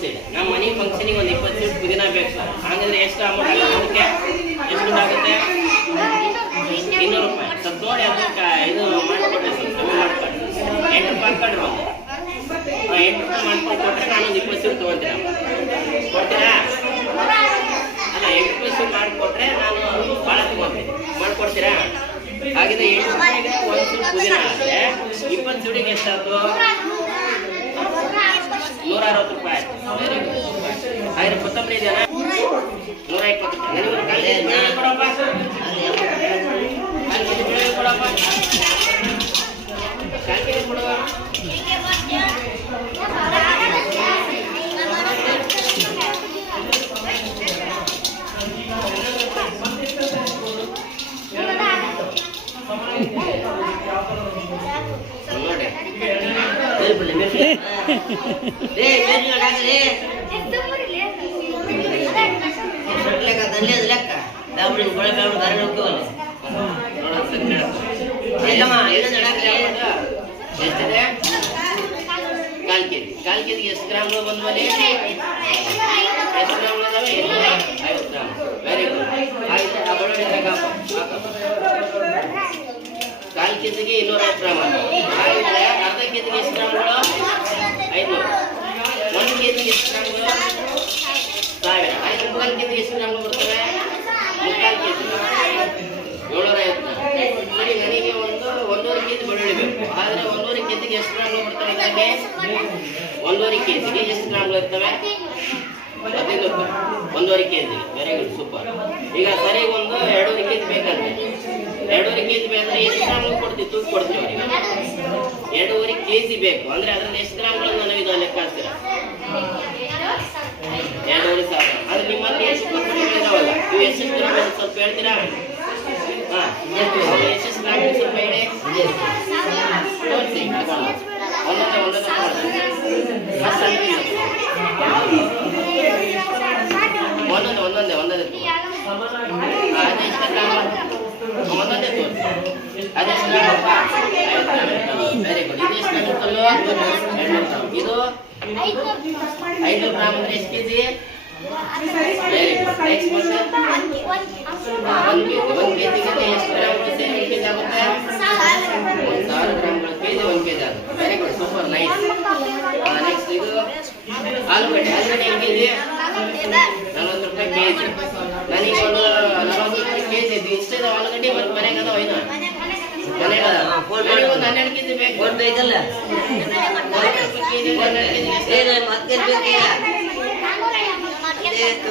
Side ನಮ್ಮ ಮನೆ ಫಂಕ್ಷನಿಗೆ ಒಂದು 20 ಸೀಟ್ ಪುದೀನ ಬೇಕು ಸರ್. ಹಾಗಾದ್ರೆ ಎಷ್ಟು ಅಮೌಂಟ್ ಆಗುತ್ತೆ? ಎಷ್ಟು ಆಗುತ್ತೆ? 200 ರೂಪಾಯಿ. ಸ್ವಲ್ಪ ನೋಡಿ ಅದಕ್ಕೆ ಇದು ಮಾಡಿಕೊಡ್ರಿ, ಸ್ವಲ್ಪ ಕಮ್ಮಿ ಮಾಡ್ಕೊಡ್ರಿ. 8 ರೂಪಾಯಿ ಹಾಕ್ಕೊಡ್ರಿ. ಒಂದು 8 ರೂಪಾಯಿ ಮಾಡ್ಕೊಂಡು ಕೊಟ್ಟರೆ ನಾನೊಂದು 20 ಸೀಟ್ ತೊಗೊತೀನಿ. ಕೊಡ್ತೀರಾ? ಅಲ್ಲ, 8 ರೂಪಾಯಿ ಸೀಟ್ ಮಾಡಿಕೊಟ್ರೆ ನಾನು ಭಾಳ ತೊಗೊತೀನಿ. ಮಾಡಿಕೊಡ್ತೀರಾ? ಹಾಗಿದ್ರೆ 8 ರೂಪಾಯಿಗೆ ಒಂದು ಸೀಟ್ ಪುದೀನ ಆದರೆ 20 ಸೀಟಿಗೆ ಎಷ್ಟಾಯ್ತು? 160 ರೂಪಾಯಿ. ಹಾಗಾದ್ರೆ ಕೊತ್ತಂಬರಿ ಇದೆಯಾ? 120 ರೂಪಾಯಿ. ನನಗೆ ಕೊಡಪ್ಪ, ಕೊಡಪ್ಪ, ಕಾಲ್ಕೆಜಿ ಕೊಡುವ. ಕಾಲ್ ಕೆಜಿಗೆ ಎಷ್ಟು ಗ್ರಾಮ್ಗಳು ಬಂದ್ವಲ್ಲಿ? ಎಷ್ಟು ಗ್ರಾಮ್ಗಳು ಅದಾವೆ? 50 ಗ್ರಾಮ್. Very good. ಆಯ್ತು, ಆ ಬಳ್ಳೊಳ್ಳಿ ತಗಪ್ಪ. ಕಾಲ್ ಕೆಜಿಗೆ 250 ಗ್ರಾಮ್. ಹಾಗಿದ್ರೆ ಅರ್ಧ ಕೆಜಿಗೆ ಎಷ್ಟು ಗ್ರಾಮ್ಗಳು? 500. 1 ಕೆಜಿಗೆ ಎಷ್ಟು ಗ್ರಾಮ್ಗಳು? 1000. ಆಯ್ತು, 3 ಕೆಜಿಗೆ ಎಷ್ಟು ಗ್ರಾಮ್ಗಳು ಬರ್ತವೆ? 3/4 ಕೆಜಿ 750 ಗ್ರಾಮ್. ಸರಿ, ನನಗೆ ಒಂದು 1.5 ಕೆಜಿ ಬೆಳ್ಳುಳ್ಳಿ ಬೇಕು. ಆದರೆ 1.5 ಕೆಜಿಗೆ ಎಷ್ಟು ಗ್ರಾಮ್ಗಳು ಬರ್ತವೆ? ನನಗೆ 1.5 ಕೆಜಿಗೆ ಎಷ್ಟು ಗ್ರಾಮ್ಗಳು ಇರ್ತವೆ? 15 ರೂಪಾಯಿ. 1.5 ಕೆಜಿ. Very good, super. ಈಗ ಸರಿ, ಒಂದು 2.5 ಕೆಜಿ ಬೇಕಂತೆ. 2.5 ಕೆಜಿ ಬೇಕಾದ್ರೆ ಎಷ್ಟು ಗ್ರಾಮ್ಗಳು ಕೊಡ್ತೀವಿ? ತೂಕ ಕೊಡ್ತೀವಿ ಅವರಿಗೆ. 2.5 ಕೆಜಿ ಬೇಕು ಅಂದರೆ ಅದರಲ್ಲಿ ಎಷ್ಟು ಗ್ರಾಮ್ಗಳನ್ನು ನಾವು ಇದು ಲೆಕ್ಕ ಹಾಕ್ತೀರಾ? 2,500. ಆದರೆ ನಿಮ್ಮಲ್ಲಿ ಎಷ್ಟು ಕೊತ್ತಂಬರಿಗಳಿದಾವಲ್ಲ, ಇವು ಎಷ್ಟು ಗ್ರಾಮ್ ಅಂತ ಸ್ವಲ್ಪ ಹೇಳ್ತೀರಾ? ಹಾಂ, ಎಷ್ಟು ಗ್ರಾಮ್ ಸ್ವಲ್ಪ ಹೇಳಿ. ತೋರಿಸಿ, ಒಂದೊಂದೇ ಅದೆಷ್ಟು ಗ್ರಾಮ? ಒಂದೊಂದೇ ತೋರಿಸಿ. ಅದೆಷ್ಟು ಗ್ರಾಮಪ್ಪ? 50 ಗ್ರಾಮ್. Very good. ಇದು ಎಷ್ಟು ಆಗುತ್ತಲ್ಲೋ? 200 ಗ್ರಾಮ್. ಇದು 500 ಗ್ರಾಮ್ ಅಂದರೆ ಎಷ್ಟು ಕೆಜಿ? Very good. ನೆಕ್ಸ್ಟ್ ಮತ್ತೆ 1 ಕೆಜಿಗೆ ಎಷ್ಟು ಗ್ರಾಮ್ಗಳು ಸೇರಿ 1 ಕೆಜಿ ಆಗುತ್ತೆ? 1000 ಗ್ರಾಮ್ಗಳ ಕೆಜಿ 1 ಕೆಜಿ ಆಗುತ್ತೆ. Very good, super, nice. Next ಇದು ಆಲೂಗಡ್ಡೆ. ಆಲೂಗಡ್ಡೆ ಎಷ್ಟು ಕೆಜಿ? 40 ರೂಪಾಯಿ ಕೆಜಿ. ನನಗೆ ಒಂದು 40 ರೂಪಾಯಿ ಕೆಜಿ ಇದೆ. ಇಷ್ಟೇ ಆಲೂಗಡ್ಡೆ ಮತ್ತು ಮನೆಗೆ ಅದಾವ? ಏನು ಮನೆಗೆ ಅದಾವ? ನನಗೆ ಒಂದು 12 ಕೆಜಿ ಬೇಕು. ಬೇಕಲ್ಲ? 40 ಕೆಜಿ 12 ಕೆಜಿ ಎಷ್ಟು?